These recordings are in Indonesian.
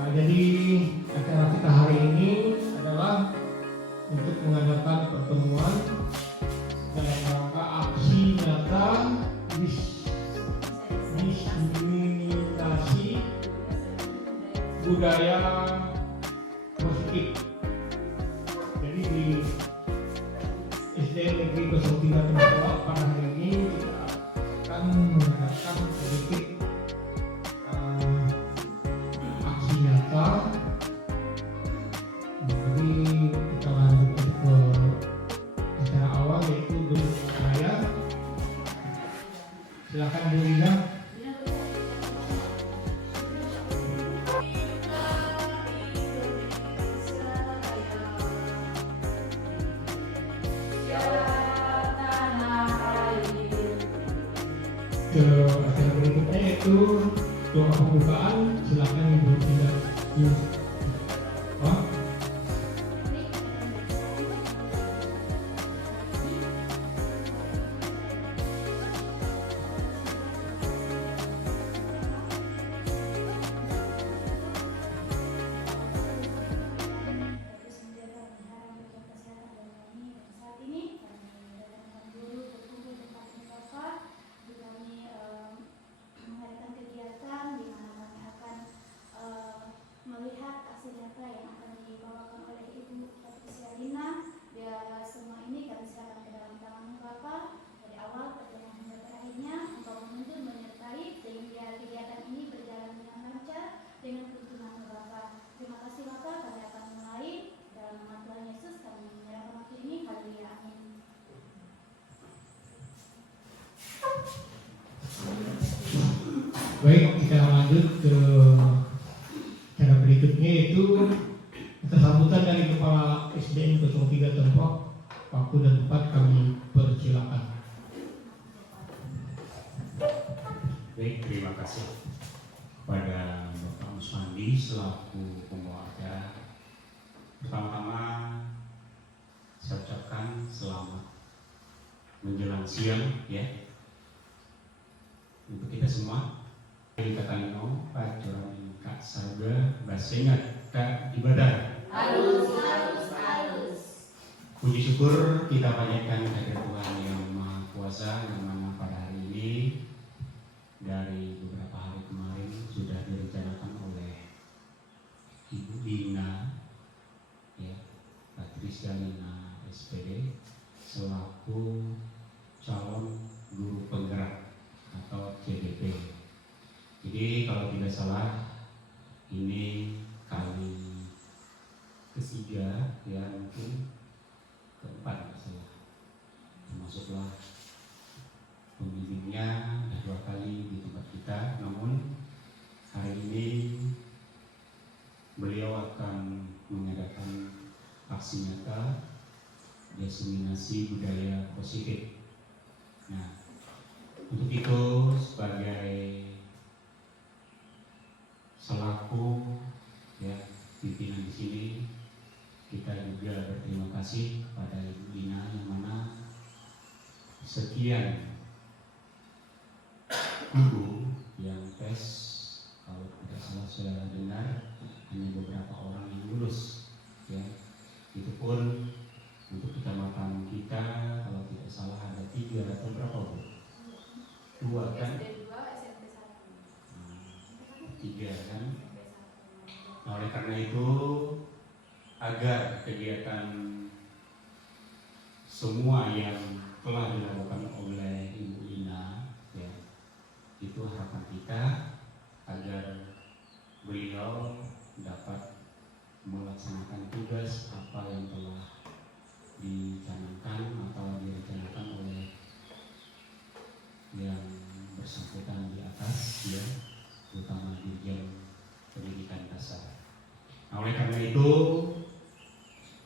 Jadi acara kita hari ini adalah untuk mengadakan pertemuan dalam rangka aksi nyata diseminasi budaya positif. Jadi di SDN Negeri 03 Tempat pada hari ini kita akan mengadakan sedikit aksi nyata. Jadi kita lanjut ke acara awal yaitu gedung saya. Silakan Bu Rina. Ke acara berikutnya yaitu doa pembukaan. Silakan Ibu Rina. Baik, kita lanjut ke cara berikutnya yaitu sambutan dari Kepala SDN 03 Tempat. Waktu dan tempat kami persilakan. Baik, terima kasih kepada Bapak Muswandi selaku pembawa acara. Pertama-tama saya ucapkan selamat menjelang siang ya untuk kita semua. Dikatakan Pak Joran Kak Saga Basengat Kak Ibadah. Halus. Puji syukur kita panjatkan kepada Tuhan yang Maha Kuasa yang mana pada hari ini dari beberapa hari kemarin sudah direncanakan oleh Ibu Dina ya, Patricia Lina SPD selaku calon guru penggerak atau CDP. Jadi kalau tidak salah ini kali ketiga ya, mungkin keempat salah, termasuklah pembimbingnya sudah 2 kali di tempat kita. Namun hari ini beliau akan mengadakan aksi nyata diseminasi budaya positif. Nah, untuk itu sebagai selaku ya pimpinan di sini kita juga berterima kasih kepada Ibu Dina yang mana sekian guru yang tes, kalau tidak salah saya dengar hanya beberapa orang yang lulus ya. Itu pun untuk kecamatan kita kalau tidak salah ada 3 atau berapa Bu? 2 kan? 3 kan? Nah, oleh karena itu agar kegiatan semua yang telah dilakukan oleh Ibu Ina ya, itu harapan kita agar beliau dapat melaksanakan tugas apa yang telah dicanangkan atau direncanakan oleh yang bersangkutan di atas ya, terutama Dirjen Pendidikan Dasar. Nah, oleh karena itu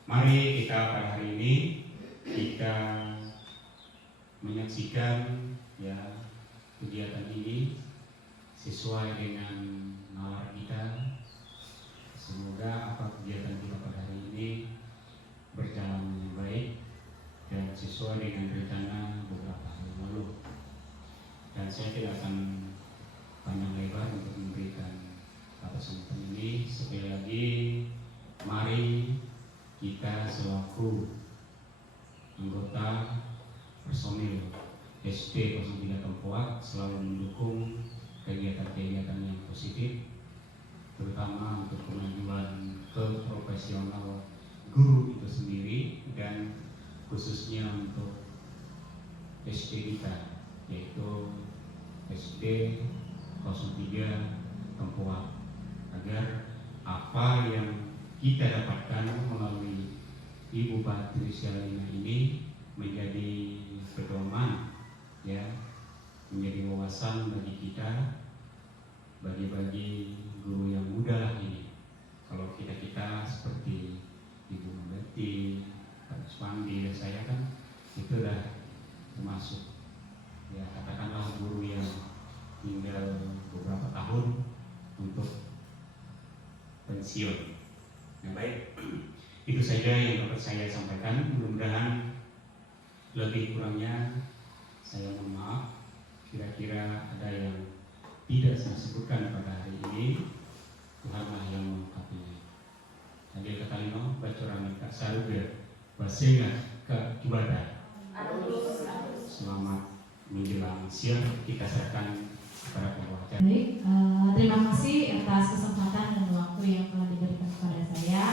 mari kita pada hari ini kita menyaksikan ya kegiatan ini sesuai dengan nalar kita. Semoga apa kegiatan kita pada hari ini berjalan dengan baik dan sesuai dengan rencana beberapa hari lalu. Dan saya tidak akan panjang lebar untuk memberikan kata sambutan ini. Tempoak selalu mendukung kegiatan-kegiatan yang positif, terutama untuk kemajuan keprofesional guru itu sendiri dan khususnya untuk SD kita, yaitu SD 03 Tempoak, agar apa yang kita dapatkan melalui Ibu Patricia Lina ini menjadi pedoman, ya, menjadi wawasan bagi kita, bagi guru yang muda ini. Kalau kita seperti Ibu Betty, Pak Suwandi, dan saya kan itulah termasuk, ya, katakanlah guru yang tinggal beberapa tahun untuk pensiun. Yang baik, itu saja yang dapat saya sampaikan. Mudah-mudahan lebih kurangnya saya mohon maaf. Kira-kira ada yang tidak saya sebutkan pada hari ini, Tuhanlah yang melengkapinya. Jadi kata lino bacoran Kak Saruga Basenga ke ibadah. Selamat menjelang siang, kita serahkan kepada pembaca. Baik, terima kasih atas kesempatan dan waktu yang telah diberikan kepada saya,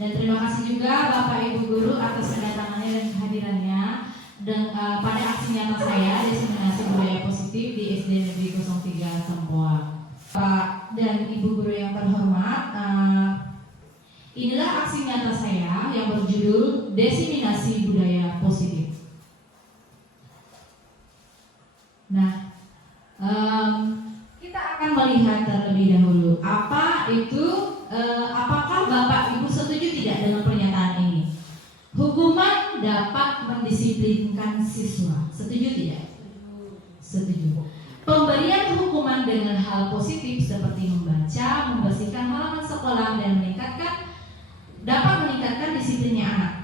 dan terima kasih juga Bapak Ibu Guru atas kedatangannya dan kehadirannya dan pada aksi nyata saya diseminasi budaya positif di SD Negeri 03 Tempoak. Pak dan Ibu Guru yang terhormat, inilah aksi nyata saya yang berjudul Diseminasi Budaya Positif. Nah, kita akan melihat terlebih dahulu apa itu, apakah Bapak Ibu setuju tidak dengan pernyataan ini? Hukuman dapat mendisiplinkan siswa. Setuju tidak? Setuju. Pemberian hukuman dengan hal positif seperti membaca, membersihkan halaman sekolah dan dapat meningkatkan disiplinnya anak.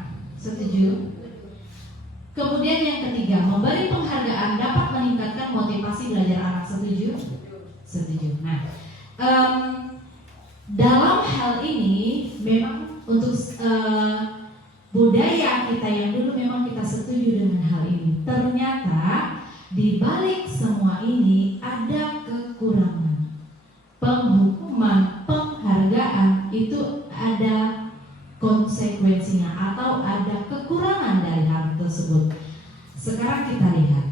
Setuju? Kemudian yang ketiga, memberi penghargaan dapat meningkatkan motivasi belajar anak. Setuju? Setuju. Nah, dalam hal ini memang untuk budaya kita yang dulu memang kita setuju dengan hal ini. Ternyata di balik semua ini ada kekurangan. Penghukuman, penghargaan itu ada konsekuensinya atau ada kekurangan dari hal tersebut. Sekarang kita lihat.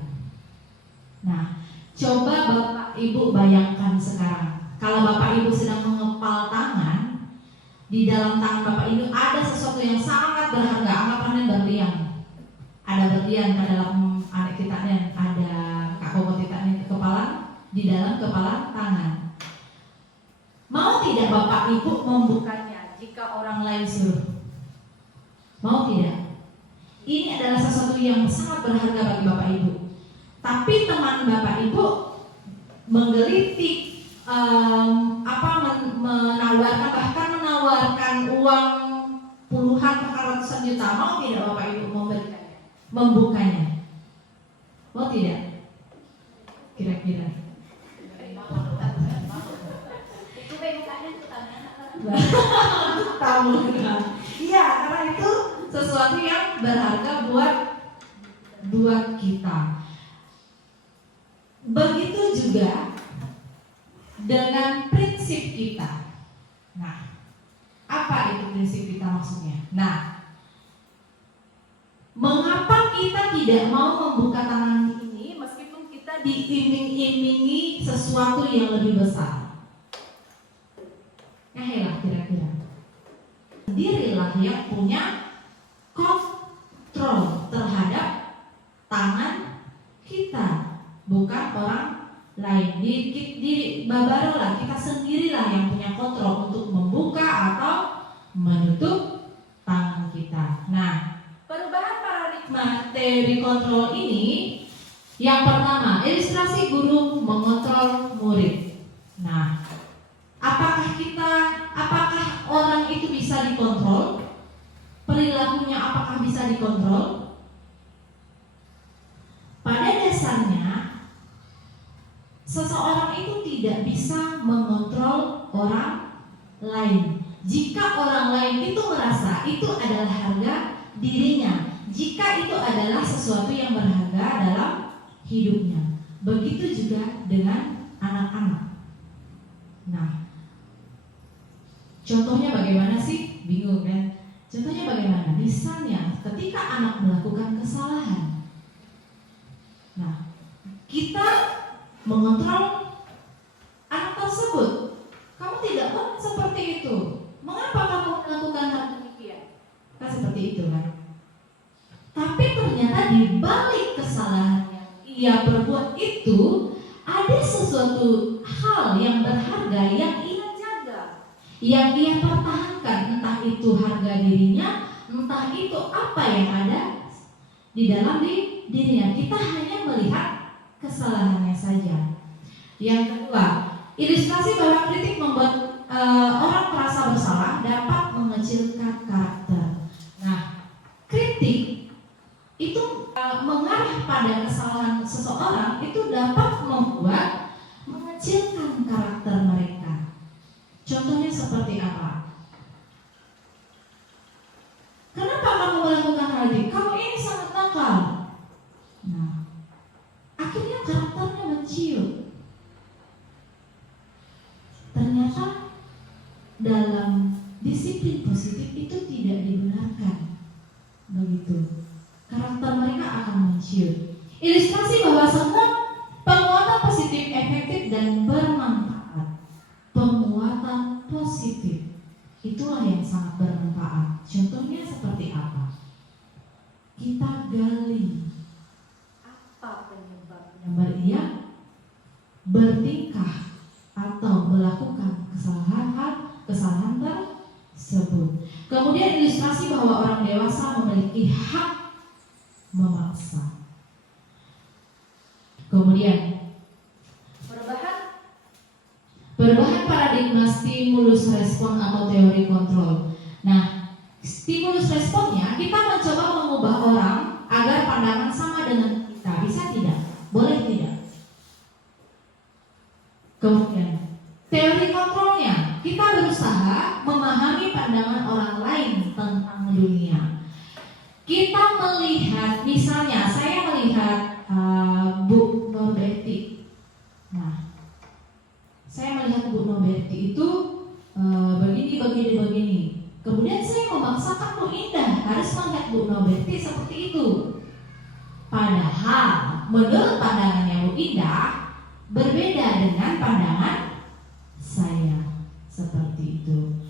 Nah, coba Bapak Ibu bayangkan sekarang, kalau Bapak Ibu sedang mengepal tangan, di dalam tangan Bapak Ibu ada sesuatu yang sangat berharga, anggaplah berlian. Ada berlian di dalam anak kita, ada kakak kita ini kepalan di dalam kepala tangan. Mau tidak Bapak Ibu membukanya jika orang lain suruh? Mau tidak? Ini adalah sesuatu yang sangat berharga bagi Bapak Ibu. Tapi teman Bapak Ibu menggelitik, menawarkan, bahkan menawarkan uang puluhan bahkan ratusan juta. Mau tidak Bapak Ibu membukanya? Mau tidak? Kira-kira? Iya, karena itu sesuatu yang berharga buat kita. Begitu juga dengan prinsip kita. Nah, apa itu prinsip kita maksudnya? Nah, mengapa kita tidak mau membuka tangan ini meskipun kita diiming-imingi sesuatu yang lebih besar? Lah kira-kira. Sendirilah yang punya kontrol terhadap tangan kita, bukan orang lain. Di babarola kita sendirilah yang punya kontrol untuk membuka atau menutup tangan kita. Nah, perubahan paradigma teori kontrol ini, yang pertama, ilustrasi guru mengontrol murid. Nah, apakah orang itu bisa dikontrol? Perilakunya apakah bisa dikontrol? Pada dasarnya, seseorang itu tidak bisa mengontrol orang lain. Jika orang lain itu merasa itu adalah harga dirinya, jika itu adalah sesuatu yang berharga dalam hidupnya, Begitu juga dengan anak-anak. Nah, contohnya bagaimana sih? Bingung kan? Contohnya bagaimana? Misalnya ketika anak melakukan kesalahan, nah, kita mengontrol anak tersebut. Kamu tidak boleh seperti itu. Mengapa kamu melakukan hal demikian? Kan seperti itu kan? Tapi ternyata di balik kesalahan yang ia perbuat itu ada sesuatu hal yang berharga yang ia jaga, yang ia pertahankan, entah itu harga dirinya, entah itu apa yang ada di dalam dirinya. Kita hanya melihat kesalahannya saja. Yang kedua, ilustrasi bahwa kritik membuat orang merasa bersalah dapat mengecilkan karakter. Nah, kritik itu mengarah pada kesalahan seseorang itu dapat membuat mengecilkan karakter mereka. Contohnya seperti apa? Kenapa kamu melakukan hal ini? Kamu ini sangat nakal. Nah, akhirnya karakternya menciut. Ternyata dalam disiplin positif itu tidak dibenarkan. Begitu. Karakter mereka akan menciut. Ilustrasi bahwa semua penguatan positif efektif dan bermanfaat. Penguatan positif itulah yang sangat bermanfaat. Contohnya seperti apa? Kita gali apa penyebabnya ia bertingkah atau melakukan kesalahan tersebut. Kemudian ilustrasi bahwa orang dewasa memiliki hak memaksa. Kemudian perubahan paradigma stimulus respon atau teori kontrol. Nah, stimulus responnya kita mencoba mengubah orang agar pandangan sama dengan kita. Bisa tidak? Boleh tidak? Kemudian teori kontrolnya, kita berusaha memahami pandangan orang lain tentang dunia. Kita melihat, misalnya saya melihat Bu Norberti. Nah, saya melihat Bu Norberti itu begini. Kemudian saya memaksakan Bu Indah harus melihat Bu Norberti seperti itu. Padahal menurut pandangannya Bu Indah berbeda dengan pandangan saya, seperti itu.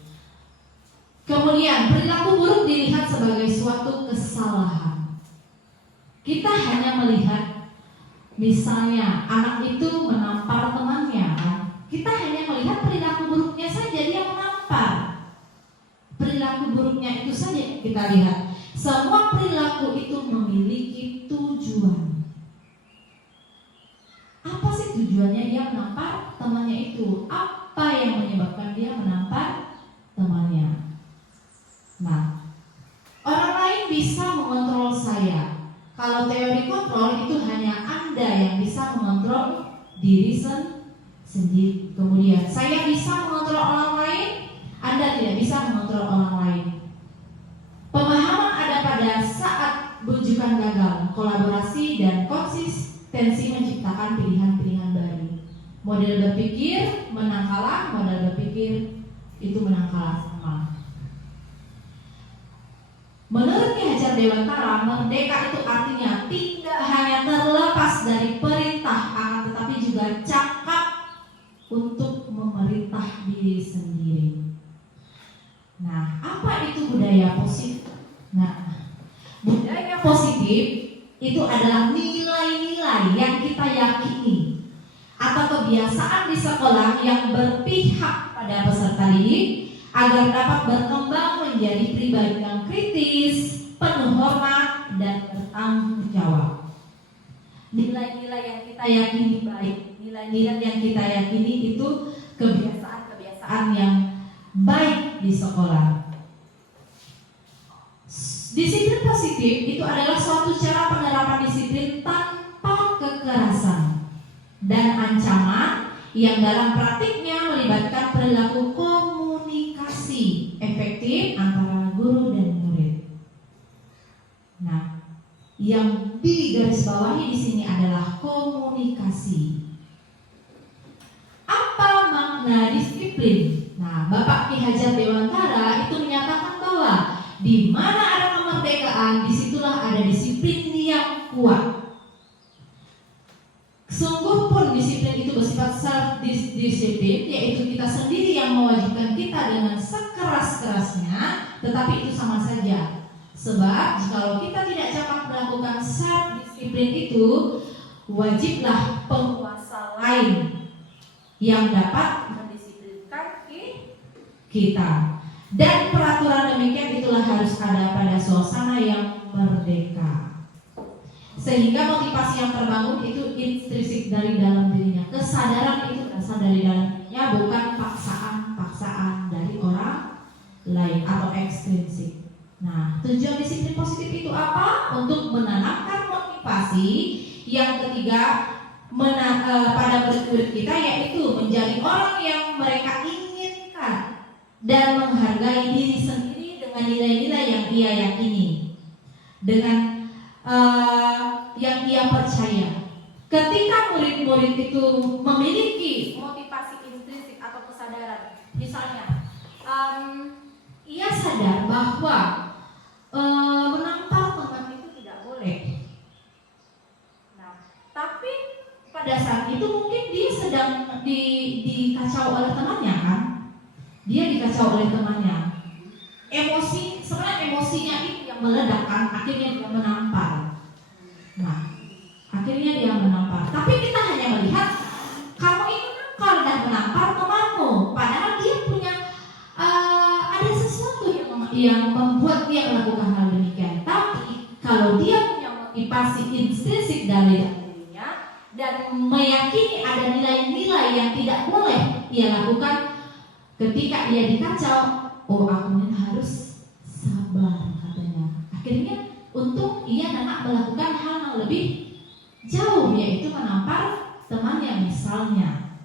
Kemudian perilaku buruk dilihat sebagai suatu kesalahan. Kita hanya melihat, misalnya anak itu menampar temannya, kan? Kita hanya melihat perilaku buruknya saja, dia menampar. Perilaku buruknya itu saja kita lihat. Semua perilaku itu memiliki tujuan. Apa sih tujuannya dia menampar temannya itu? Apa yang menyebabkan dia menampar temannya? Nah, orang lain bisa mengontrol saya. Kalau teori kontrol itu hanya Anda yang bisa mengontrol diri sendiri. Kemudian saya bisa mengontrol orang lain, Anda tidak bisa mengontrol orang lain. Pemahaman ada pada saat bujukan gagal, kolaborasi dan konsistensi menciptakan pilihan-pilihan baru. Model berpikir menang kalah, model berpikir itu menang kalah sama. Menurut Ki Hajar Dewantara, merdeka itu artinya tidak hanya terlepas dari perintah, akan tetapi juga cakap untuk memerintah diri sendiri. Nah, apa itu budaya positif? Nah, budaya positif itu adalah nilai-nilai yang kita yakini atau kebiasaan di sekolah yang berpihak pada peserta didik agar dapat berkembang menjadi pribadi yang kritis, penuh hormat, dan bertanggung jawab. Nilai-nilai yang kita yakini baik, nilai-nilai yang kita yakini itu kebiasaan-kebiasaan yang baik di sekolah. Disiplin positif itu adalah suatu cara penerapan disiplin tanpa kekerasan dan ancaman yang dalam praktiknya melibatkan perilaku komunikasi efektif antara guru dan murid. Nah, yang digarisbawahi di sini adalah adalah komunikasi. Apa makna disiplin? Nah, Bapak Ki Hajar Dewantara itu menyatakan bahwa di mana ada kemerdekaan, disitulah ada disiplin yang kuat. Sungguh pun disiplin itu bersifat self-disiplin, yaitu kita sendiri yang mewajibkan kita dengan sekeras-kerasnya, tetapi itu sama saja. Sebab jikalau kita tidak dapat melakukan self-disiplin itu, wajiblah penguasa lain yang dapat mendisiplinkan kita. Dan peraturan demikian itulah harus ada pada suasana yang merdeka. Sehingga motivasi yang terbangun itu intrinsik dari dalam dirinya. Kesadaran itu berasal dari dalam dirinya, bukan paksaan-paksaan dari orang lain atau ekstrinsik. Nah, tujuan disiplin positif itu apa? Untuk menanamkan motivasi. Yang ketiga, pada murid-murid kita, yaitu menjadi orang yang mereka inginkan dan menghargai diri sendiri dengan nilai-nilai yang ia yakini, dengan yang ia percaya. Ketika murid-murid itu memiliki motivasi intrinsik atau kesadaran, misalnya ia sadar bahwa menampar teman itu tidak boleh. Nah, tapi pada saat itu mungkin dia sedang dikacau oleh temannya kan? Dia dikacau oleh temannya. Sebenarnya emosinya itu yang meledak kan, akhirnya dia menampar. Nah, akhirnya dia menampar. Tapi kita hanya melihat kamu itu nakal dan menampar temanmu, padahal dia punya ada sesuatu yang membuat dia melakukan hal demikian. Tapi kalau dia punya motivasi intrinsik dari dirinya dan meyakini ada nilai-nilai yang tidak boleh ia lakukan, ketika ia dikacau, oh aku ini harus sabar katanya. Akhirnya untung ia dapat melakukan hal yang lebih jauh, yaitu menampar temannya misalnya.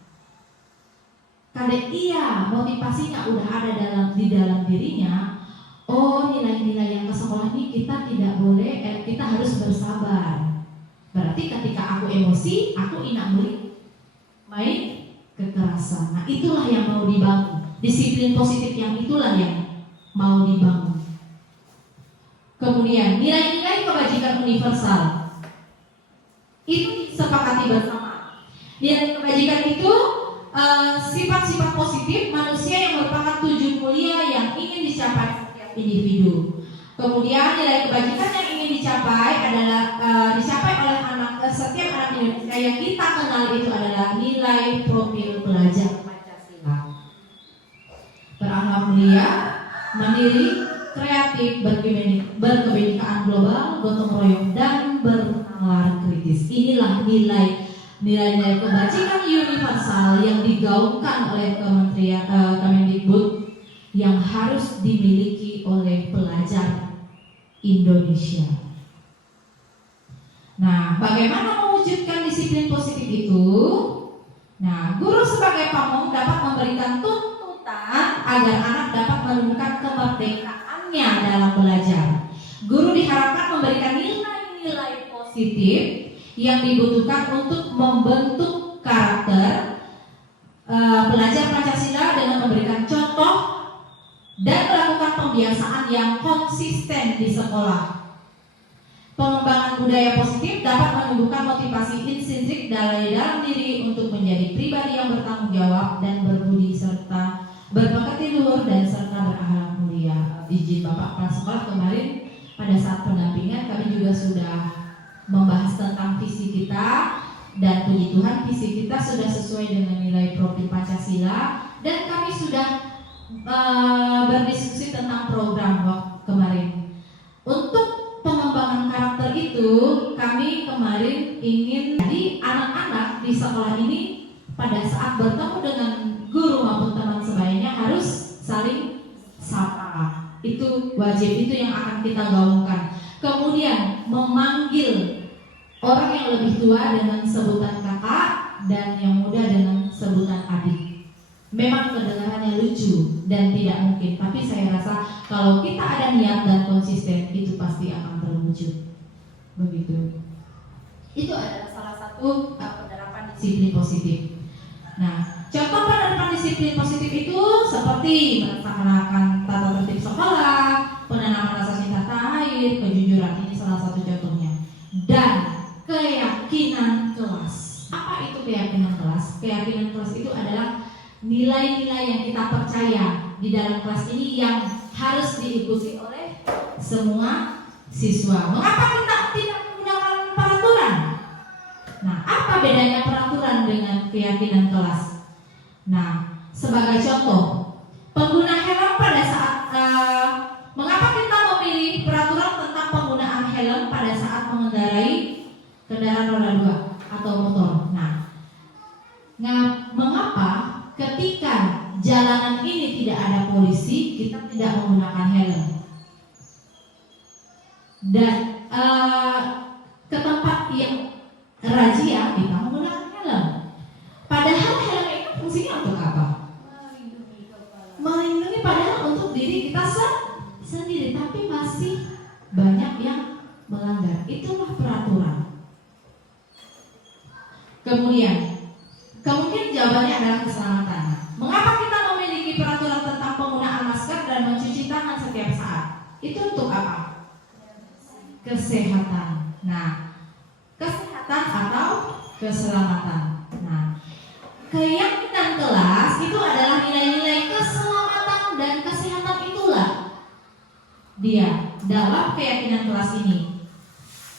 Karena ia motivasinya udah ada di dalam dirinya. Oh, nilai-nilai yang ke sekolah ini kita tidak boleh, kita harus bersabar. Berarti ketika aku emosi, aku ingat main kekerasan. Nah, itulah yang mau dibangun. Disiplin positif yang itulah yang mau dibangun. Kemudian nilai-nilai kebajikan universal itu disepakati bersama. Nilai kebajikan itu sifat-sifat positif manusia yang merupakan tujuan mulia yang ingin dicapai setiap individu. Kemudian nilai kebajikan yang ingin dicapai adalah dicapai oleh setiap anak Indonesia yang kita kenal itu adalah nilai profil pelajar Pancasila. Berakhlak mulia, mandiri, kreatif, berkebinekaan global, gotong royong, dan bernalar kritis. Inilah nilai-nilai kebajikan universal yang digaungkan oleh Kementerian Kemendikbud yang harus dimiliki oleh pelajar Indonesia. Nah, bagaimana mewujudkan disiplin positif itu? Nah, guru sebagai pamong dapat memberikan tuntutan agar anak dapat menemukan kemerdekaannya dalam belajar. Guru diharapkan memberikan nilai-nilai positif yang dibutuhkan untuk membentuk karakter pelajar Pancasila dengan memberikan contoh dan melakukan pembiasaan yang konsisten di sekolah. Pengembangan budaya positif dapat menumbuhkan motivasi intrinsik dari dalam diri untuk menjadi pribadi yang bertanggung jawab dan berbudi serta berpekerti luhur dan serta berakhlak mulia. Izin Bapak Kepala Sekolah, kemarin pada saat pendampingan kami juga sudah membahas tentang visi kita, dan puji Tuhan visi kita sudah sesuai dengan nilai profil Pancasila, dan kami sudah berdiskusi tentang program kemarin. Untuk pengembangan karakter itu kami kemarin ingin jadi anak-anak di sekolah ini pada saat bertemu dengan guru maupun teman sebayanya harus saling sapa. Itu wajib, itu yang akan kita gaungkan. Kemudian memanggil orang yang lebih tua dengan sebutan kakak dan yang muda dengan sebutan adik. Memang kedengarannya lucu dan tidak mungkin, tapi saya rasa kalau kita ada niat dan konsisten itu pasti akan terwujud. Begitu. Itu adalah salah satu penerapan disiplin positif. Nah, contoh penerapan disiplin positif itu seperti melaksanakan tata tertib sekolah, penanaman rasa cinta tanah air, kejujuran, ini salah satu contohnya. Dan keyakinan kelas. Apa itu keyakinan kelas? Keyakinan kelas itu adalah nilai-nilai yang kita percaya di dalam kelas ini yang harus diikuti oleh semua siswa. Mengapa kita tidak menggunakan peraturan? Nah, apa bedanya peraturan dengan keyakinan kelas? Nah, sebagai contoh, pengguna helm pada saat mengapa kita memilih peraturan tentang penggunaan helm pada saat mengendarai kendaraan roda 2 atau motor? Nah, mengapa ketika jalanan ini tidak ada polisi kita tidak menggunakan helm? Dan ke tempat yang razia kita menggunakan helm. Padahal helm itu fungsinya untuk apa? Melindungi padahal untuk diri kita sendiri, tapi masih banyak yang melanggar. Itulah peraturan. Kemudian jawabannya adalah keselamatan. Mengapa kita memiliki peraturan tentang penggunaan masker dan mencuci tangan setiap saat? Itu untuk apa? Kesehatan. Nah, kesehatan atau keselamatan. Nah, keyakinan kelas itu adalah nilai-nilai keselamatan dan kesehatan itulah dia dalam keyakinan kelas ini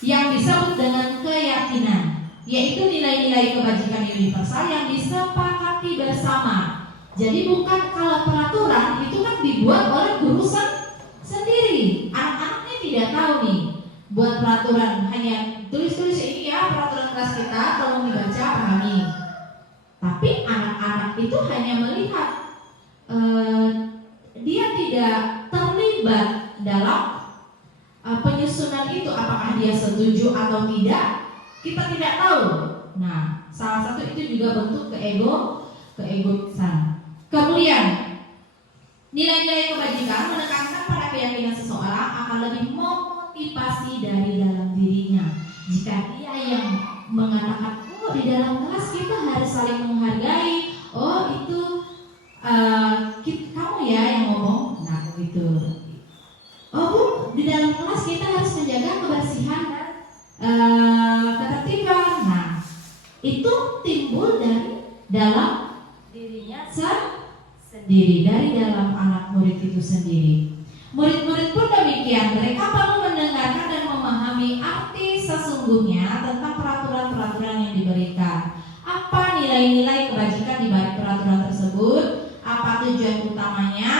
yang disebut dengan keyakinan, yaitu nilai-nilai kebajikan universal yang disepakati bersama. Jadi bukan kalau peraturan itu kan dibuat oleh guru sendiri. Anak-anaknya tidak tahu nih buat peraturan, hanya tulis-tulis ini ya peraturan kelas kita, tolong dibaca pahami. Tapi anak-anak itu hanya melihat, dia tidak terlibat dalam penyusunan itu, apakah dia setuju atau tidak, kita tidak tahu. Nah, salah satu itu juga bentuk keegoisan. Kemudian, nilai-nilai kebajikan menekankan pada keyakinan seseorang akan lebih memotivasi dari dalam dirinya. Jika dia yang mengatakan, oh di dalam kelas kita harus saling menghargai, oh itu kamu ya yang ngomong, nah begitu. Oh bu, di dalam kelas kita harus menjaga kebersihan dan ketertiban. Nah, itu timbul dari dalam dirinya sendiri, dari dalam anak murid itu sendiri. Murid-murid pun demikian, mereka perlu mendengarkan dan memahami arti sesungguhnya tentang peraturan-peraturan yang diberikan. Apa nilai-nilai kebajikan di balik peraturan tersebut? Apa tujuan utamanya?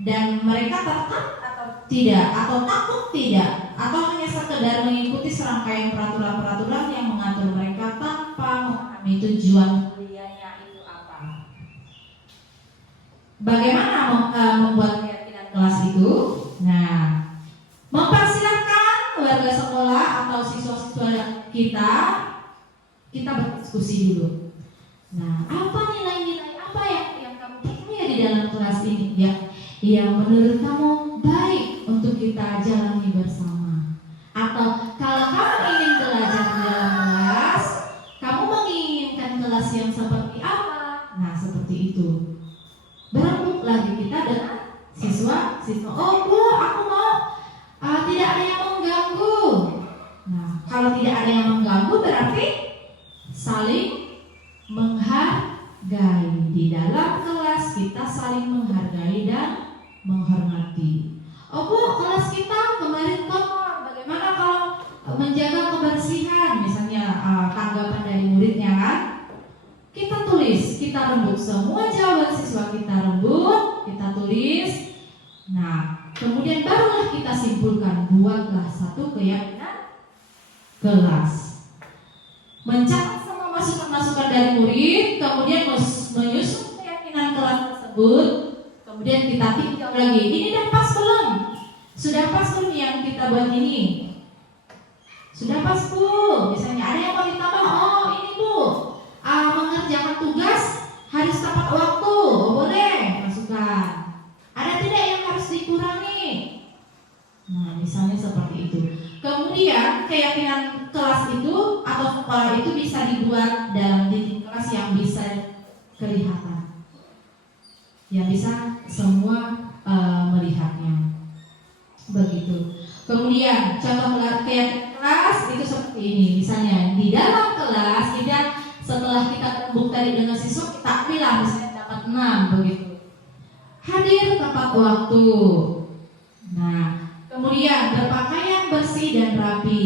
Dan mereka tertarik atau tidak, atau takut tidak, atau hanya sekedar mengikuti serangkaian peraturan-peraturan yang mengatur mereka tanpa memahami tujuan kuliahnya itu apa? Bagaimana membuat keyakinan kelas itu? Nah, mempersilahkan warga sekolah atau siswa-siswa kita berdiskusi dulu. Nah, apa nilai-nilai apa yang kamu percaya di dalam kelas ini yang menurut kamu baik untuk kita jalani bersama? Atau kalau kamu ingin belajar di dalam kelas, kamu menginginkan kelas yang seperti apa? Nah, seperti itu. Berembuk lagi kita dengan siswa. Oh bu, aku mau tidak ada yang mengganggu. Nah, kalau tidak ada yang mengganggu berarti saling menghargai. Di dalam kelas kita saling menghargai dan menghormati. Oh bu, kelas kita kemarin kotor, bagaimana kalau menjaga kebersihan? Misalnya tanggapan dari muridnya kan, kita tulis, kita rembuk semua jawaban siswa, kita rembuk, kita tulis. Nah, kemudian barulah kita simpulkan, buatlah satu keyakinan kelas. Mencatat semua masukan-masukan dari murid, kemudian menyusun keyakinan kelas tersebut, kemudian kita tinjau lagi, ini udah pas belum? Sudah pas belum yang kita buat ini? Sudah pas bu, misalnya ada yang mau ditambah, oh ini bu, mengerjakan tugas harus tepat waktu, oh boleh masukkan. Ada tidak yang harus dikurangi? Nah, misalnya seperti itu. Kemudian keyakinan kelas itu atau sekolah itu bisa dibuat dalam dinding kelas yang bisa kelihatan, yang bisa semua melihatnya. Begitu. Kemudian contoh keyakinan kelas itu seperti ini. Misalnya di dalam kelas kita setelah kita rembuk tadi dengan siswa kita pilih misalnya dapat 6 begitu. Hadir tepat waktu. Nah, kemudian berpakaian bersih dan rapi.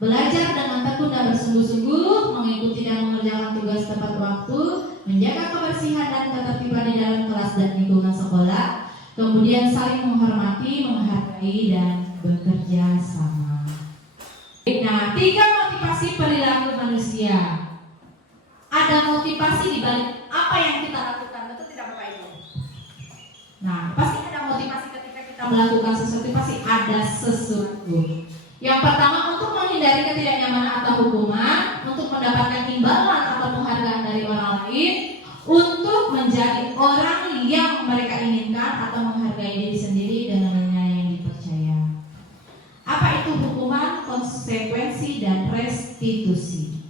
Belajar dengan tekun dan bersungguh-sungguh, mengikuti dan mengerjakan tugas tepat waktu, menjaga kebersihan dan ketertiban di dalam kelas dan lingkungan sekolah, kemudian saling menghormati, menghargai, dan bekerja sama. Nah, 3 motivasi perilaku manusia. Ada motivasi di balik apa yang kita lakukan, betul tidak Bapak Ibu? Nah, pasti ada motivasi ketika kita melakukan sesuatu, pasti ada sesuatu. Yang pertama, untuk menghindari ketidaknyamanan atau hukuman, untuk mendapatkan imbalan atau penghargaan dari orang lain, untuk menjadi orang yang mereka inginkan atau menghargai diri sendiri dengan yang dipercaya. Apa itu hukuman, konsekuensi, dan restitusi?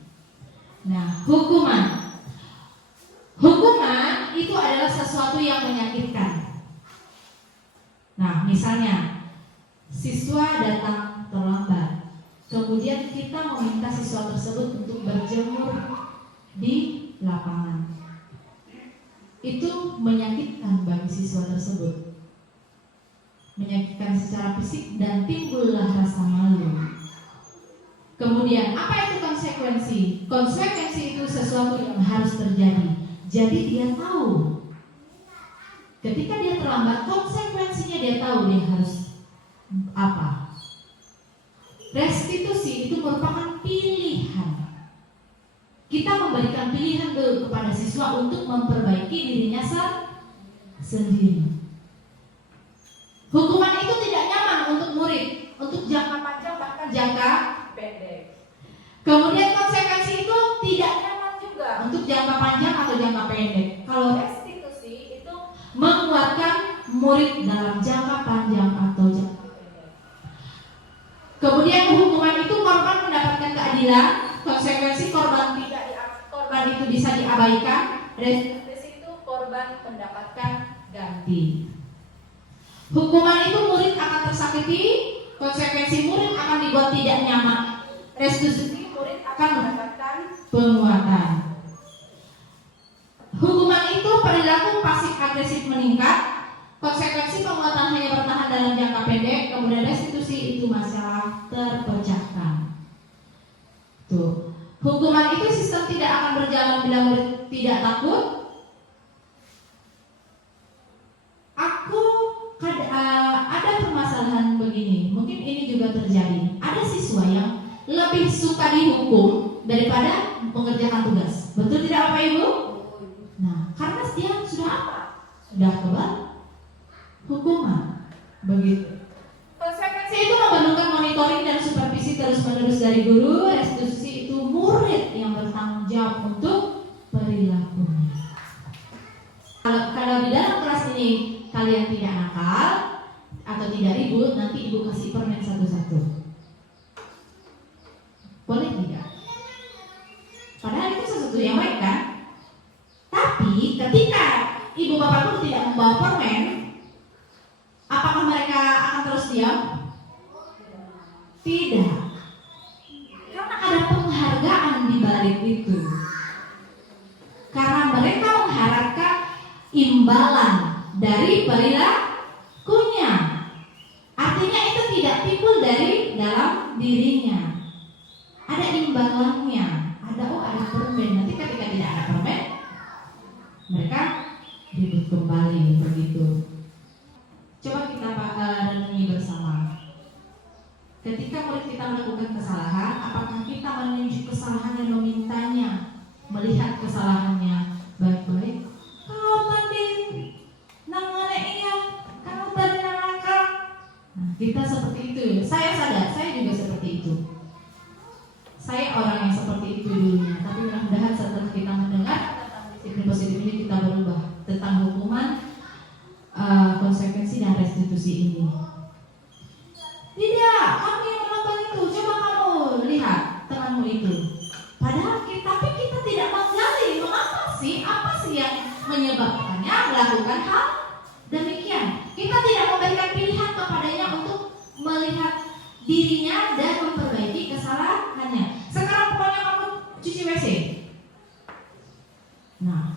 Nah, hukuman. Hukuman itu adalah sesuatu yang menyakitkan. Nah, misalnya siswa datang terlambat, kemudian kita meminta siswa tersebut untuk berjemur di lapangan. Itu menyakitkan bagi siswa tersebut, menyakitkan secara fisik dan timbullah rasa malu. Kemudian apa itu konsekuensi? Konsekuensi itu sesuatu yang harus terjadi. Jadi dia tahu ketika dia terlambat, konsekuensinya dia tahu dia harus apa. Restitusi itu merupakan pilihan. Kita memberikan pilihan kepada siswa untuk memperbaiki dirinya sendiri. Hukuman itu tidak nyaman untuk murid, untuk jangka panjang bahkan jangka pendek. Kemudian konsekuensi itu tidak nyaman juga untuk jangka panjang atau jangka pendek. Kalau restitusi itu menguatkan murid dalam jangka panjang atau jangka pendek. Kemudian hukuman itu korban mendapatkan keadilan, konsekuensi korban itu bisa diabaikan, restitusi itu korban mendapatkan ganti. Hukuman itu murid akan tersakiti, konsekuensi murid akan dibuat tidak nyaman, restitusi murid akan mendapatkan penguatan. Hukuman itu perilaku pasif agresif meningkat, konsekuensi penguatan hanya bertahan dalam jangka pendek, kemudian restitusi itu masalah terpecahkan. Tuh. Hukuman itu sistem tidak akan berjalan bila murid tidak takut. Ada permasalahan begini, mungkin ini juga terjadi. Ada siswa yang lebih suka dihukum daripada mengerjakan tugas. Betul tidak Bapak Ibu? Nah, karena dia sudah apa? Sudah kebal hukuman. Begitu. Konsekuensi itu memerlukan monitoring dan supervisi terus-menerus dari guru. Restitusi itu murid yang bertanggung jawab untuk perilakunya. Kalau di dalam kelas ini kalian tidak nakal atau tidak ribut, nanti ibu kasih permen satu-satu. Boleh tidak? Padahal itu sesuatu yang baik kan? Tapi ketika ibu bapak guru tidak membawa permen, apakah mereka akan terus diam? Tidak. Karena ada penghargaan di balik itu. Karena mereka mengharapkan imbalan dari perilakunya. Artinya itu tidak timbul dari dalam dirinya. Ada imbalannya. Ada permen. Nanti ketika tidak ada permen, mereka ribut kembali begitu. Coba kita renungi bersama. Ketika murid kita melakukan kesalahan, apakah kita menunjuk kesalahan dan memintanya, melihat kesalahannya baik-baik? Kau tadi nangane iya, kau tadi nangaka. Nah, kita seperti itu. Saya sadar, saya juga seperti itu. Saya orang yang seperti itu dulunya. Tapi mudah-mudahan setelah kita mendengar tentang disiplin positif ini, kita berubah tentang hukuman, konsekuensi dan restitusi ini. Tidak, kami yang melakukan dirinya dan memperbaiki kesalahannya. Sekarang pokoknya kamu cuci WC. Nah,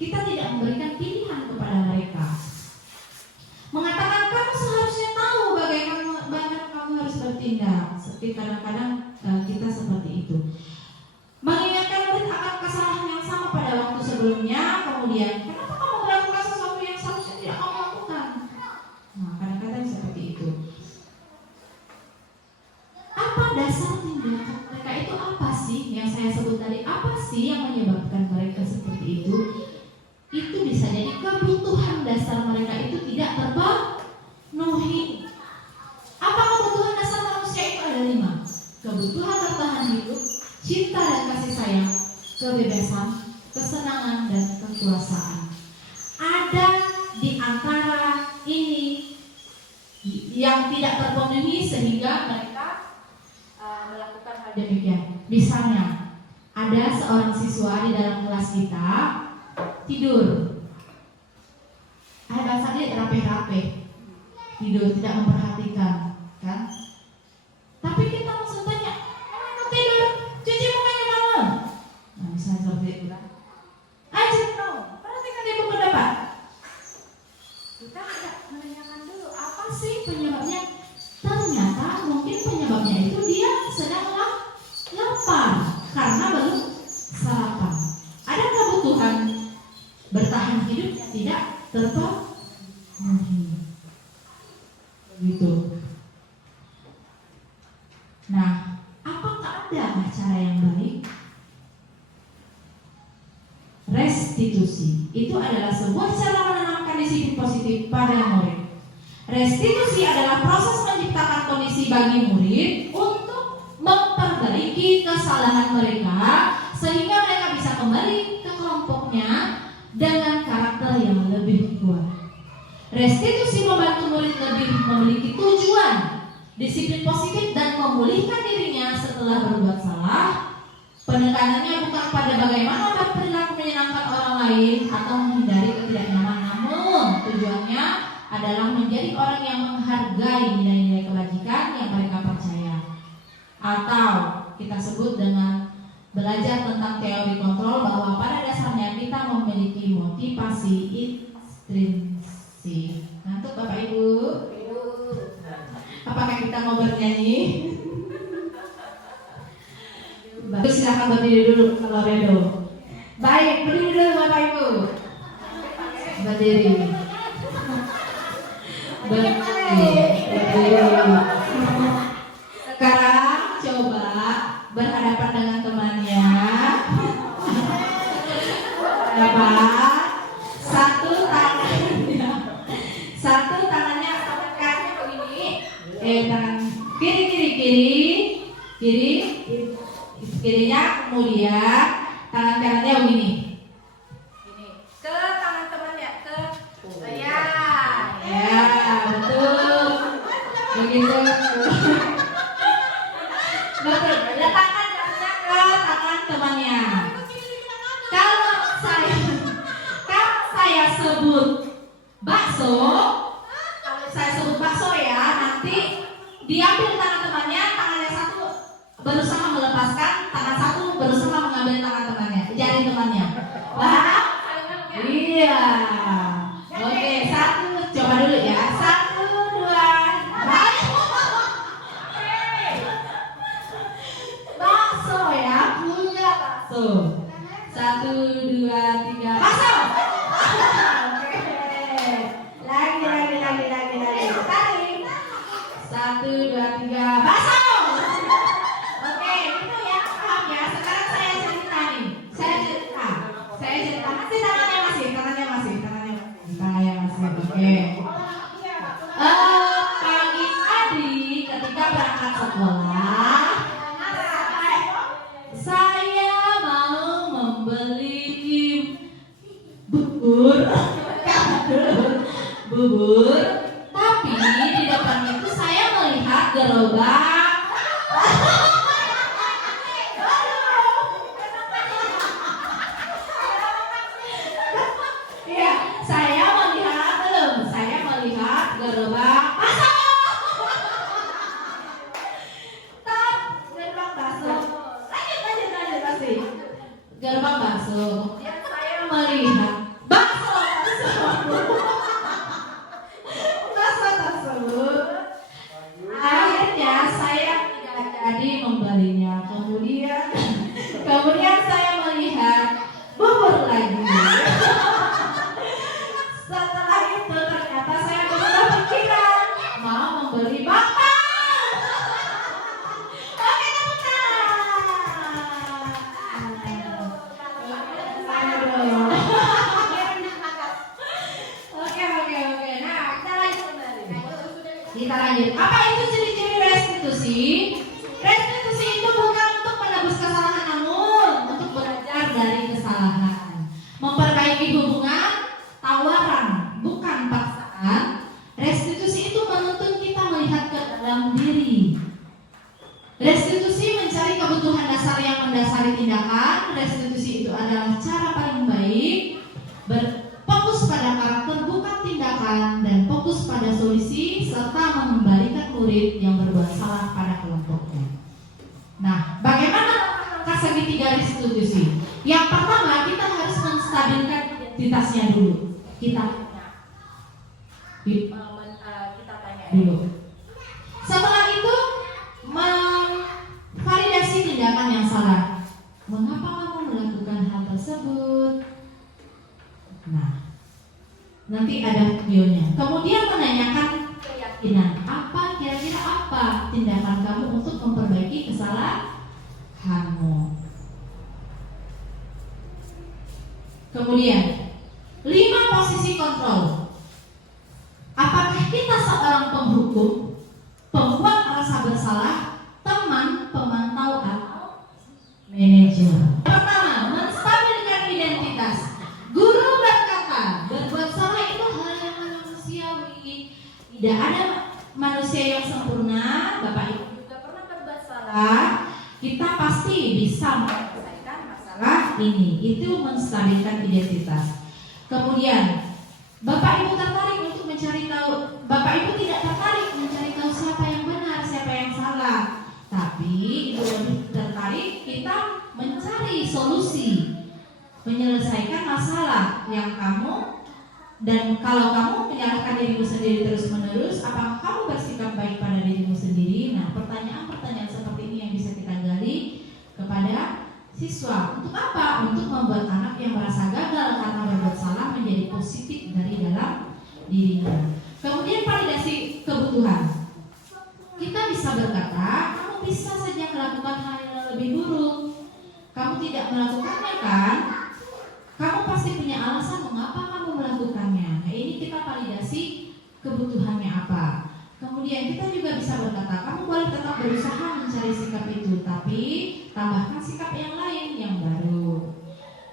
kita tidak memberikan pilihan kepada mereka, mengatakan kamu seharusnya tahu bagaimana kamu harus bertindak. Seperti kadang-kadang kita seperti itu, mengingatkan murid akan kesalahan yang sama pada waktu sebelumnya. Kemudian, kenapa kamu melakukan sesuatu yang seharusnya tidak kamu lakukan? Nah, kadang-kadang seperti itu. Apa dasar tindakan mereka itu? Apa sih yang saya sebut tadi? Apa sih yang menyebabkan mereka seperti itu? Itu bisa jadi kebutuhan dasar mereka itu tidak terpenuhi. Apa kebutuhan dasar manusia itu? Ada 5. Kebutuhan bertahan hidup, cinta dan kasih sayang, kebebasan, kesenangan dan kekuasaan. Ada di antara ini yang tidak terpenuhi sehingga mereka melakukan hal demikian. Misalnya, ada seorang siswa di dalam kelas kita tidur. Bahasa dia rapi-rapi, tidur, tidak memperhatikan, kan? Tapi kita langsung tanya, kamu tidur, cuci mukanya malam. Nah, misalnya seperti itu kan? Ayo dong, perhatikan di buku depan. Kita tidak menanyakan dulu apa sih penyebabnya. Ternyata mungkin penyebabnya itu dia sedang lapar karena belum sarapan. Ada kebutuhan bertahan hidup yang tidak terpenuhi. Begitu. Nah, apakah ada cara yang baik? Restitusi itu adalah sebuah cara menanamkan disiplin positif pada murid. Restitusi adalah proses menciptakan kondisi bagi murid untuk memperbaiki kesalahan mereka sehingga mereka bisa kembali ke kelompoknya dengan karakter yang lebih kuat. Restitusi membantu murid lebih memiliki tujuan, disiplin positif dan memulihkan dirinya setelah berbuat salah. Penekanannya bukan pada bagaimana berperilaku menyenangkan orang lain atau menghindari ketidaknyamanan, namun tujuannya adalah menjadi orang yang menghargai nilai-nilai kebajikan yang mereka percaya. Atau kita sebut dengan belajar tentang teori kontrol, bahwa pada dasarnya kita memiliki motivasi intrinsik. Ngantuk Bapak Ibu? Apakah kita mau bernyanyi? Baik, silakan berdiri dulu kalau redo. Baik, berdiri dulu Bapak Ibu. Berdiri. Sekarang coba berhadapan dengan temannya. Satu tangannya begini. Tangan kirinya, kemudian tangan kanannya begini. Ke tangan temannya, ya betul, begitu. Betul, letakkan jarinya ke tangan temannya. Kalau saya sebut bakso, ya, nanti diambil tangan temannya, tangan yang satu berusaha melepaskan, tangan satu berusaha mengambil tangan temannya, jari temannya. Wah, iya. Oke, satu, coba dulu ya. 1, 2, bakso ya, punya bakso. 1, 2, 3, bakso. Oke, lagi. Tarik. 1, 2, 3, bakso. Oke, itu ya, paham ya. Sekarang saya cerita nih. Saya cerita. Tangannya masih. Oke. Pagi tadi ketika berangkat sekolah, saya mau membeli bubur, tapi di depan itu saya melihat gerobak. Iya, saya melihat gerobak bakso. kita lanjut. Apa itu ciri-ciri restitusi? Restitusi itu bukan untuk menebus kesalahan, namun untuk belajar dari kesalahan, memperbaiki hubungan, tawaran, bukan paksaan. Restitusi itu menuntun kita melihat ke dalam diri. Restitusi mencari kebutuhan dasar yang mendasari tindakan. Restitusi itu adalah cara paling baik berfokus pada karakter bukan tindakan, dan fokus pada solusi serta mengembalikan murid yang berbuat salah pada kelompoknya. Nah, bagaimana langkah segitiga restitusi? Yang pertama, kita harus menstabilkan identitasnya dulu. Kita tanya dulu. Setelah itu memvalidasi tindakan yang salah. Mengapa kamu melakukan hal tersebut? Nah, nanti ada videonya. Kemudian menanyakan keyakinan. Kira-kira apa tindakan kamu untuk memperbaiki kesalahanmu? Kemudian 5 posisi kontrol. Apakah kita seorang penghukum, pembuat rasa bersalah, teman, pemantau, atau manajer? Pertama, menstabilkan identitas. Guru berkata, berbuat salah itu hal yang manusiawi. Tidak ada manusia yang sempurna. Bapak Ibu juga pernah berbuat salah. Kita pasti bisa menyelesaikan masalah ini. Itu menstabilkan identitas. Kemudian Bapak Ibu tertarik untuk mencari tahu. Bapak Ibu tidak tertarik mencari tahu siapa yang benar, siapa yang salah. Tapi Ibu lebih tertarik kita mencari solusi, menyelesaikan masalah yang kamu. Dan kalau kamu menyalahkan dirimu sendiri terus-menerus, apakah kamu bersikap baik pada dirimu sendiri? Nah, pertanyaan-pertanyaan seperti ini yang bisa kita gali kepada siswa. Untuk apa? Untuk membuat anak yang merasa gagal karena berbuat salah menjadi positif dari dalam dirinya. Kemudian validasi kebutuhan. Kita bisa berkata, kamu bisa saja melakukan hal yang lebih buruk. Kamu tidak melakukannya kan? Kamu pasti punya alasan mengapa kamu melakukannya. Nah, ini kita validasi kebutuhannya apa. Kemudian kita juga bisa berkata, kamu boleh tetap berusaha mencari sikap itu, tapi tambahkan sikap yang lain yang baru.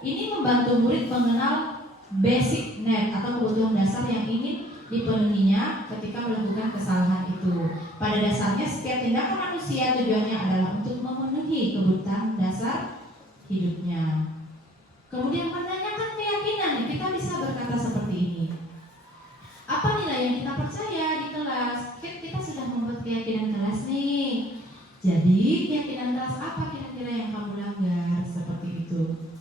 Ini membantu murid mengenal basic need atau kebutuhan dasar yang ingin dipenuhinya ketika melakukan kesalahan itu. Pada dasarnya setiap tindakan manusia tujuannya adalah untuk memenuhi kebutuhan dasar hidupnya. Kemudian menanyakan keyakinan, kita bisa berkata seperti ini. Apa nilai yang kita percaya di kelas? Kita sudah membuat keyakinan kelas nih. Jadi keyakinan kelas apa kira-kira yang kamu langgar? Seperti itu.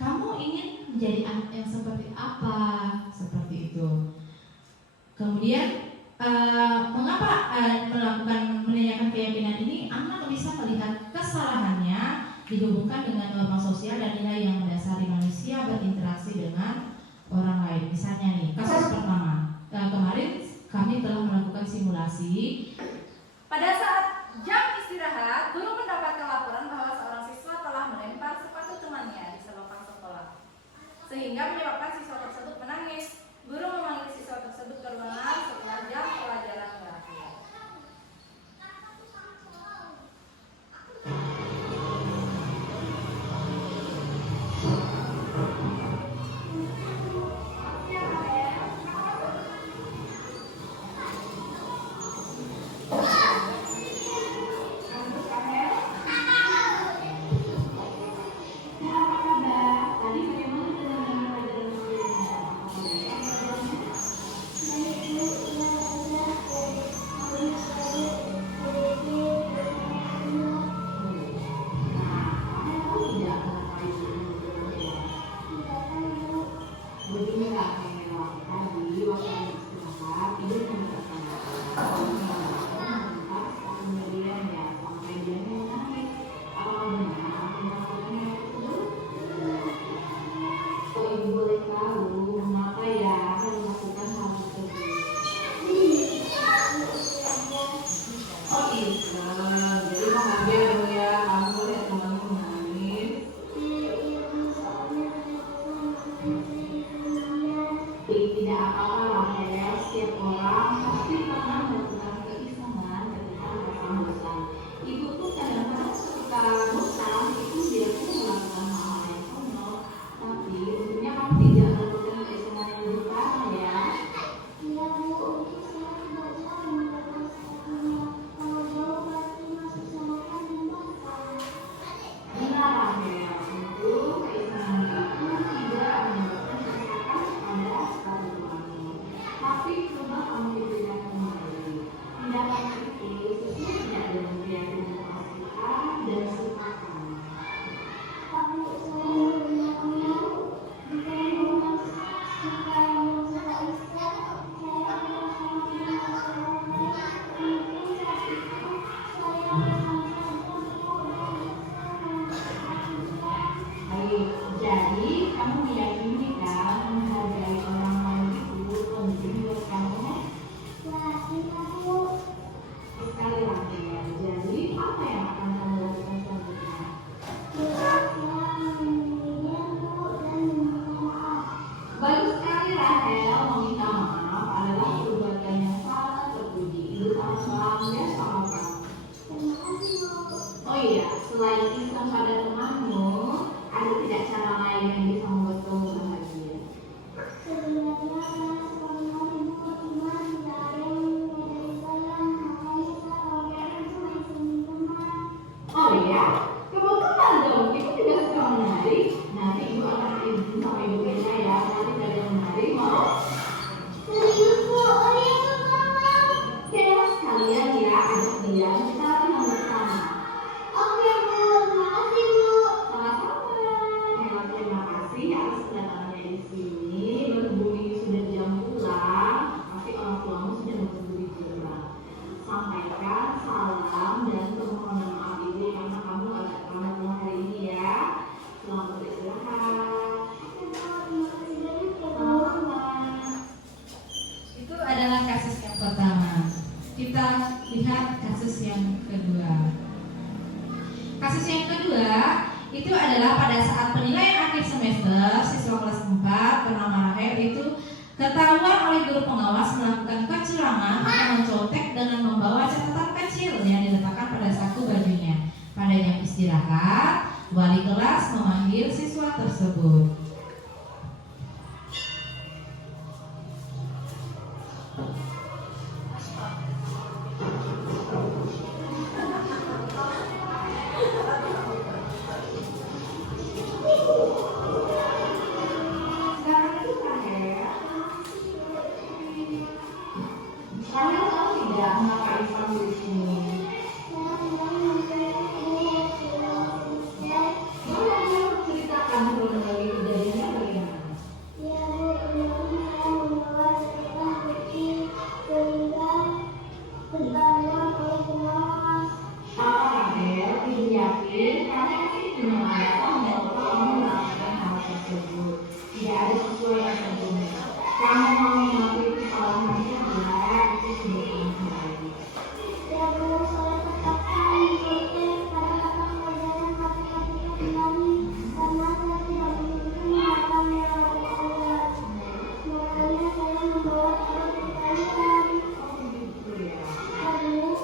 Kamu ingin menjadi anak yang seperti apa? Seperti itu. Kemudian mengapa melakukan menanyakan keyakinan ini? Anak bisa melihat kesalahannya dihubungkan dengan norma sosial dan nilai yang mendasari manusia berinteraksi dengan orang lain. Misalnya nih, kasus pertama, kemarin kami telah melakukan simulasi. Pada saat jam istirahat, guru mendapatkan laporan bahwa seorang siswa telah melempar sepatu temannya di selokan sekolah, sehingga menyebabkan siswa tersebut menangis. Guru memanggil siswa tersebut ke ruangan setelah jam pelajaran berakhir. Tidak apa-apa lah ya, setiap orang pasti pernah melakukan keisengan ketika merasa bosan. Ibu pun kadang-kadang suka bosan, itu dia pun melakukan hal yang konyol. Tapi untungnya kamu tidak melakukan keisengan yang berparah ya. Iya Bu, untuk saya tidak bisa melakukan sesuatunya. Kalau jauh berarti masih sama kan dan bosan. Benar Rahel, tentu keisengan itu tidak menyebabkan kerusakan pada sepatu kamu. Tapi coba kamu pikirkan kembali. Tindakan itu sesuai tidak dengan keyakinan kemasukan dan sifat kamu. Tapi saya menggunakannya bukan dengan suka yang suka Islam. Saya merasa mungkin saat itu saya baik, jadi kamu meyakini kan menghargai orang lain itu penting buat kamu? Ya, iya Bu. Sekali lagi ya, jadi apa yang akan kamu lakukan selanjutnya? Ya, saya meminta Bu dan meminta maaf. Bagus sekali Rahel, meminta maaf adalah perbuatan yang sangat terpuji. Itu sama ya sama kamu. Terima kasih Bu. Oh iya, selain iseng pada temanmu, ada tidak cara lain yang bisa membuat kamu bahagia? Sebenarnya karena selama ibu cuma tidak ada yang menyadari saya, makanya saya kalau itu masih teman. Oh iya? Kebetulan dong, ibu juga suka menari. Nanti ibu akan izin sama ibu Bella ya, nanti dari menari mau? Serius Bu? Oh iya Bu, mau. Oke, sekalian ya, ajak dia, kita latihan bersama. Oke Bu, terima kasih Bu. Sama-sama. Terima kasih atas kedatangannya di sini. Berhubung ini sudah jam pulang, pasti orang tuamu sudah menunggu di gerbang. Sampaikan salam dan permohonan maaf ibu karena kamu agak lambat pulang hari ini ya. Selamat beristirahat. Sama-sama. Itu adalah kasus yang pertama. Kita lihat kasus yang kedua. Kasus yang kedua itu adalah pada saat penilaian akhir semester, siswa kelas 4 bernama Rahel itu ketahuan oleh guru pengawas melakukan kecurangan atau mencontek dengan membawa catatan kecil yang diletakkan pada saku bajunya. Pada jam istirahat, wali kelas memanggil siswa tersebut. Rahel tahu tidak mengapa Islam di sini? Boleh ceritakan kronologi kejadiannya bagaimana? Ya Bu, sebelumnya saya membawa catatan kecil sehingga ketahuan oleh pengawas. Rahel, ibu yakin karena sih punya alasan bahwa kamu melakukan hal tersebut. Tidak ada sesuatu yang sempurna. Kamu mau mengakui kesalahannya itu sudah kembali. Ya Bu, saya tetapkan diproses kadang-kadang pelajaran matematika kembali karena saya tidak memiliki mata merah belajar. Makanya saya membawa surat ke kalian. Oh begitu ya. Bu.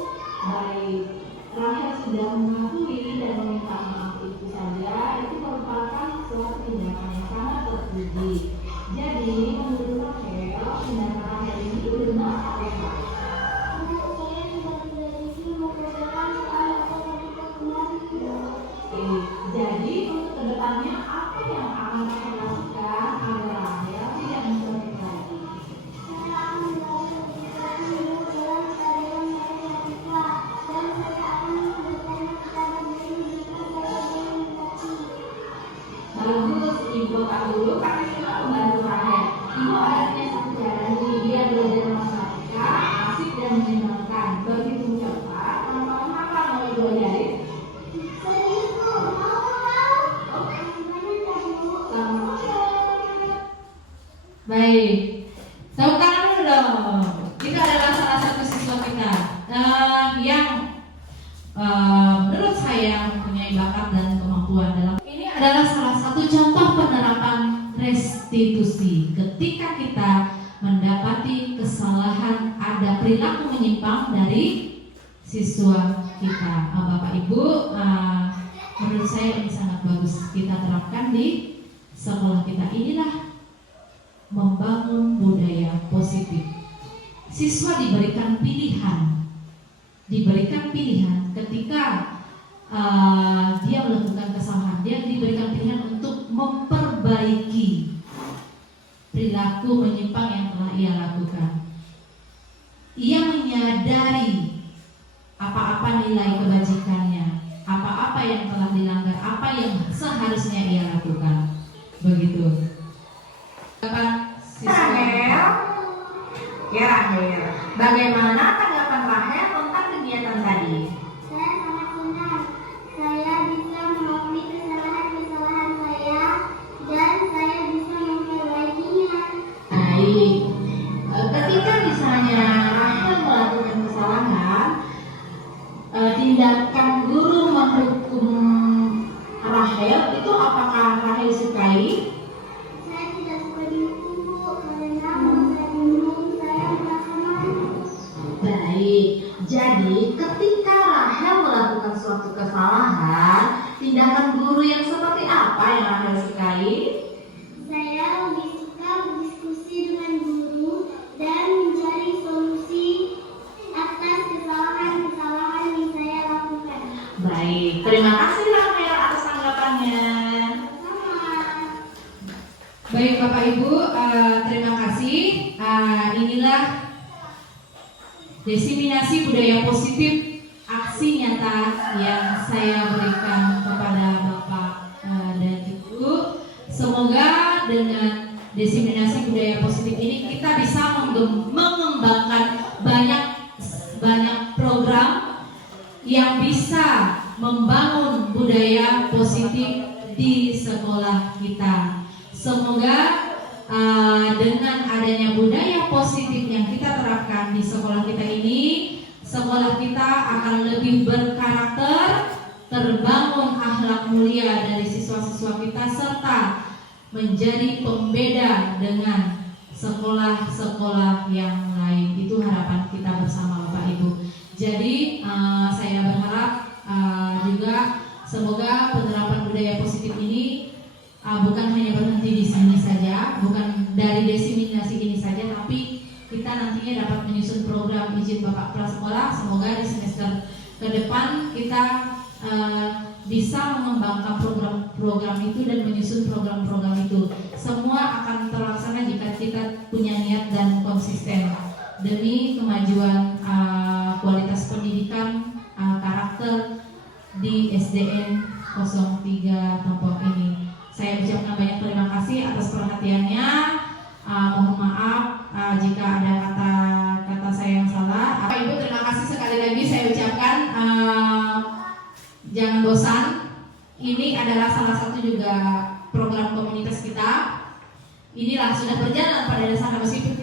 Baik, Rahel sudah mengakui dan meminta maaf itu saja. Itu merupakan suatu tindakan yang sangat terpuji. Jadi menurut Rahel, tindakan Rahel ini benar atau salah? Saya sudah tidak izin mengerjakan soal matematika kembali. Jadi untuk kedepannya apa yang akan saya lakukan agar Rahel tidak mencontek lagi? Saya akan melakukan dulu dalam pelajaran matematika dan saya akan bertanya kepada guru jika saya berorientasi. Bagus, ibu tahu dulu kami suka membantu Rahel. Ibu ada punya satu cara nih, dia belajar matematika asik dan menyenangkan. Begitu cepat, teman-teman apa mau ibu ajarin? Serius Bu, mau. Oke, gimana ya Bu? Sama-sama. Baik, tepuk tangan dulu dong. Itu adalah salah satu siswa kita yang menurut saya mempunyai bakat dan kemampuan dalam. Ini adalah salah satu contoh penerapan Resti institusi. Ketika kita mendapati kesalahan, ada perilaku menyimpang dari siswa kita, Bapak Ibu, menurut saya ini sangat bagus kita terapkan di sekolah kita. Inilah membangun budaya positif. Siswa diberikan pilihan ketika dia melakukan kesalahan, dia diberikan pilihan untuk memperbaiki perilaku menyimpang yang telah ia lakukan. Ia menyadari apa-apa nilai kebajikannya, apa-apa yang telah dilanggar, apa yang seharusnya ia lakukan. Begitu. Ya Rahel, bagaimana tanggapan Rahel tentang kegiatan tadi? Saya sangat senang. Saya bisa mengakui kesalahan-kesalahan saya dan saya bisa memperbaikinya. Baik. Ketika misalnya Rahel melakukan kesalahan, tindakan guru menghukum Rahel itu apakah Rahel sukai? Saya tidak suka dihukum, Bu, karena kalau saya dihukum saya merasa malu. Baik, jadi ketika Rahel melakukan suatu kesalahan, tindakan guru yang seperti apa yang Rahel sukai? Saya lebih suka berdiskusi dengan guru dan mencari solusi atas kesalahan-kesalahan yang saya lakukan. Baik, terima kasih Rahel atas tanggapannya. Sama. Baik Bapak Ibu, terima kasih. Inilah diseminasi budaya positif, aksi nyata yang saya berikan kepada Bapak dan Ibu. Semoga dengan diseminasi budaya positif ini kita bisa mengembangkan banyak program yang bisa membangun budaya positif di sekolah kita. Semoga dengan adanya budaya positif yang kita terapkan di sekolah kita ini, sekolah kita akan lebih berkarakter, terbangun akhlak mulia dari siswa-siswa kita, serta menjadi pembeda dengan sekolah-sekolah yang lain. Itu harapan kita bersama Bapak Ibu. Jadi saya berharap juga semoga penerapan budaya positif ini bukan hanya berhenti di sini saja, bukan dari diseminasi ini saja, tapi kita nantinya dapat menyusun program izin Bapak Prasekolah. Semoga di semester ke depan kita bisa mengembangkan program-program itu dan menyusun program-program itu. Semua akan terlaksana jika kita punya niat dan konsisten demi kemajuan kualitas pendidikan, karakter di SDN 03 Tompok ini. Saya ucapkan banyak terima kasih atas perhatiannya. Mohon maaf jika ada kata-kata saya yang salah. Bapak Ibu, terima kasih sekali lagi saya ucapkan. Jangan bosan. Ini adalah salah satu juga program komunitas kita. Inilah sudah berjalan pada dasarnya meskipun